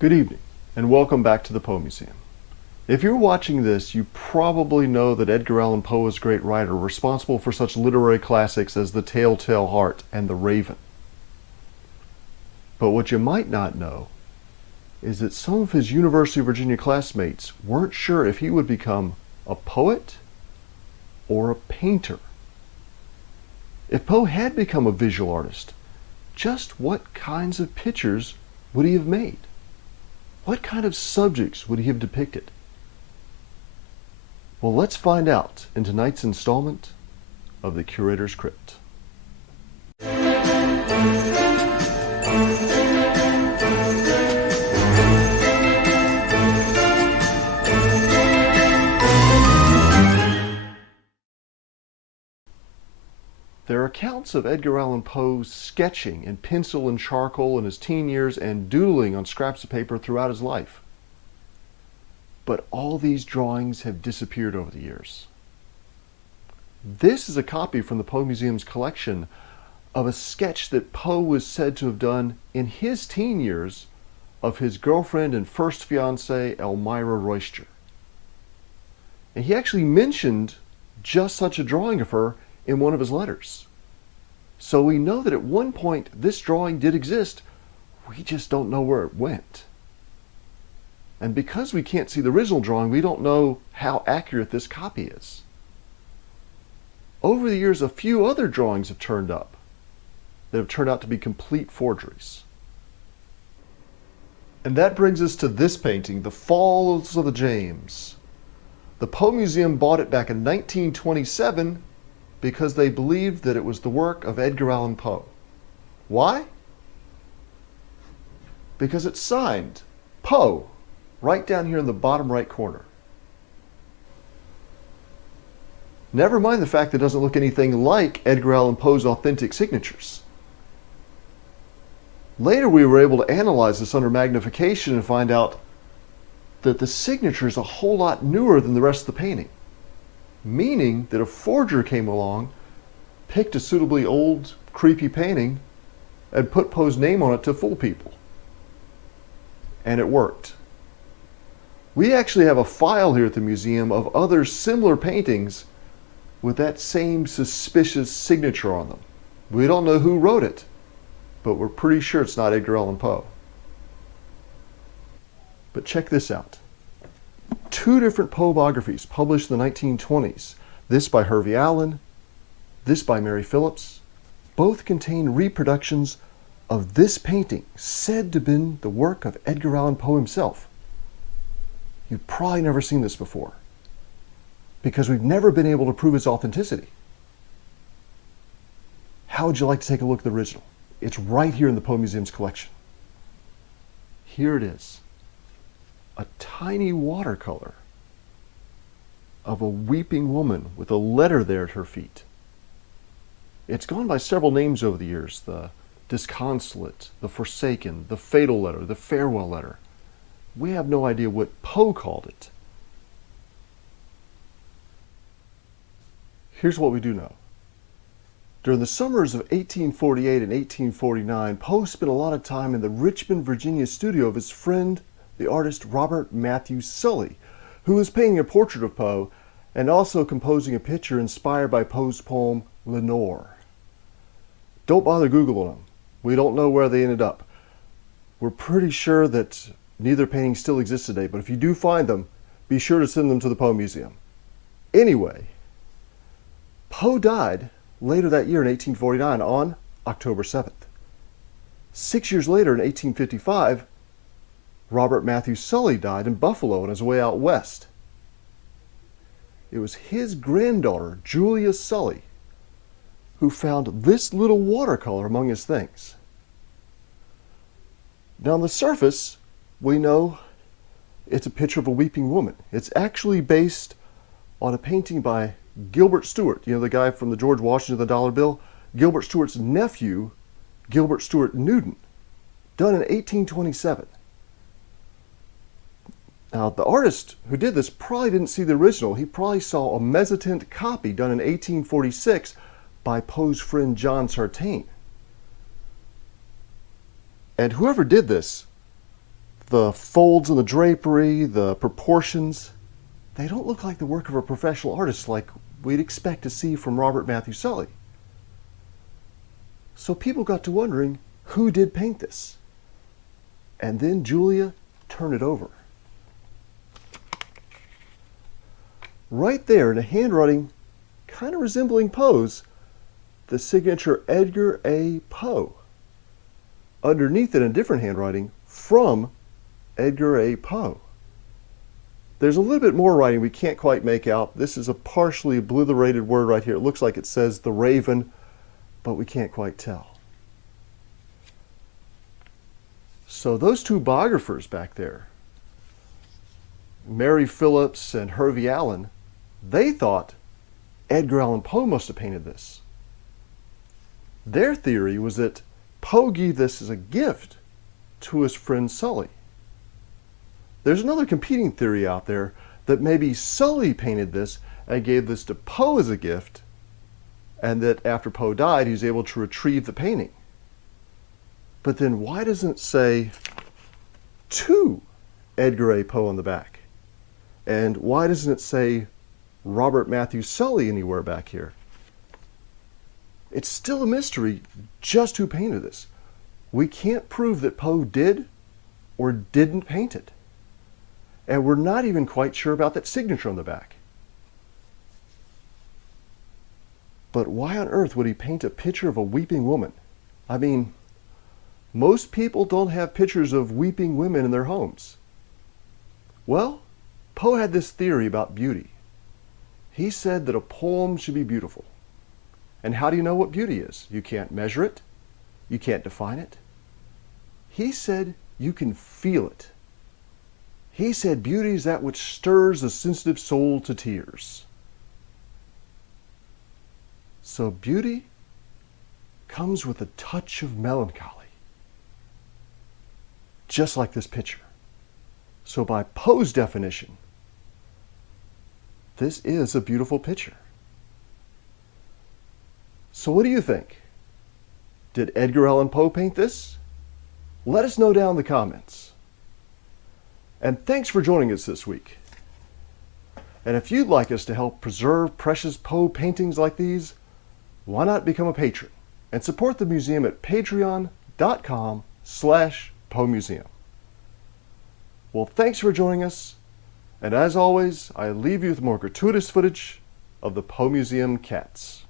Good evening, and welcome back to the Poe Museum. If you're watching this, you probably know that Edgar Allan Poe is a great writer, responsible for such literary classics as The Telltale Heart and The Raven. But what you might not know is that some of his University of Virginia classmates weren't sure if he would become a poet or a painter. If Poe had become a visual artist, just what kinds of pictures would he have made? What kind of subjects would he have depicted? Well, let's find out in tonight's installment of the Curator's Crypt. There are accounts of Edgar Allan Poe's sketching in pencil and charcoal in his teen years and doodling on scraps of paper throughout his life. But all these drawings have disappeared over the years. This is a copy from the Poe Museum's collection of a sketch that Poe was said to have done in his teen years of his girlfriend and first fiancée, Elmira Royster. And he actually mentioned just such a drawing of her in one of his letters. So we know that at one point this drawing did exist, we just don't know where it went. And because we can't see the original drawing, we don't know how accurate this copy is. Over the years, a few other drawings have turned up that have turned out to be complete forgeries. And that brings us to this painting, The Falls of the James. The Poe Museum bought it back in 1927 because they believed that it was the work of Edgar Allan Poe. Why? Because it's signed Poe right down here in the bottom right corner. Never mind the fact that it doesn't look anything like Edgar Allan Poe's authentic signatures. Later we were able to analyze this under magnification and find out that the signature is a whole lot newer than the rest of the painting. Meaning that a forger came along, picked a suitably old, creepy painting, and put Poe's name on it to fool people. And it worked. We actually have a file here at the museum of other similar paintings with that same suspicious signature on them. We don't know who wrote it, but we're pretty sure it's not Edgar Allan Poe. But check this out. Two different Popographies published in the 1920s, this by Hervey Allen, this by Mary Phillips, both contain reproductions of this painting said to have been the work of Edgar Allan Poe himself. You've probably never seen this before because we've never been able to prove its authenticity. How would you like to take a look at the original? It's right here in the Poe Museum's collection. Here it is. A tiny watercolor of a weeping woman with a letter there at her feet. It's gone by several names over the years: the disconsolate, the forsaken, the fatal letter, the farewell letter. We have no idea what Poe called it. Here's what we do know. During the summers of 1848 and 1849, Poe spent a lot of time in the Richmond, Virginia studio of his friend, the artist Robert Matthew Sully, who was painting a portrait of Poe and also composing a picture inspired by Poe's poem, Lenore. Don't bother Googling them. We don't know where they ended up. We're pretty sure that neither painting still exists today, but if you do find them, be sure to send them to the Poe Museum. Anyway, Poe died later that year in 1849 on October 7th. 6 years later in 1855, Robert Matthew Sully died in Buffalo on his way out west. It was his granddaughter, Julia Sully, who found this little watercolor among his things. Now on the surface, we know it's a picture of a weeping woman. It's actually based on a painting by Gilbert Stuart, you know, the guy from the George Washington of the dollar bill. Gilbert Stuart's nephew, Gilbert Stuart Newton, done in 1827. Now, the artist who did this probably didn't see the original. He probably saw a mezzotint copy done in 1846 by Poe's friend John Sartain. And whoever did this The folds in the drapery, the proportions, they don't look like the work of a professional artist like we'd expect to see from Robert Matthew Sully. So people got to wondering, who did paint this? And then Julia turned it over. Right there in a handwriting kind of resembling Poe's, the signature Edgar A. Poe. Underneath it in a different handwriting, from Edgar A. Poe. There's a little bit more writing we can't quite make out. This is a partially obliterated word right here. It looks like it says the Raven, but we can't quite tell. So those two biographers back there, Mary Phillips and Hervey Allen, they thought Edgar Allan Poe must have painted this. Their theory was that Poe gave this as a gift to his friend Sully. There's another competing theory out there that maybe Sully painted this and gave this to Poe as a gift, and that after Poe died, he was able to retrieve the painting. But then why doesn't it say to Edgar A. Poe on the back? And why doesn't it say Robert Matthew Sully anywhere back here? It's still a mystery just who painted this. We can't prove that Poe did or didn't paint it. And we're not even quite sure about that signature on the back. But why on earth would he paint a picture of a weeping woman? I mean, most people don't have pictures of weeping women in their homes. Well, Poe had this theory about beauty. He said that a poem should be beautiful. And how do you know what beauty is? You can't measure it. You can't define it. He said you can feel it. He said beauty is that which stirs the sensitive soul to tears. So beauty comes with a touch of melancholy. Just like this picture. So by Poe's definition, this is a beautiful picture. So what do you think? Did Edgar Allan Poe paint this? Let us know down in the comments. And thanks for joining us this week. And if you'd like us to help preserve precious Poe paintings like these, why not become a patron and support the museum at patreon.com/PoeMuseum. Well, thanks for joining us. And as always, I leave you with more gratuitous footage of the Poe Museum cats.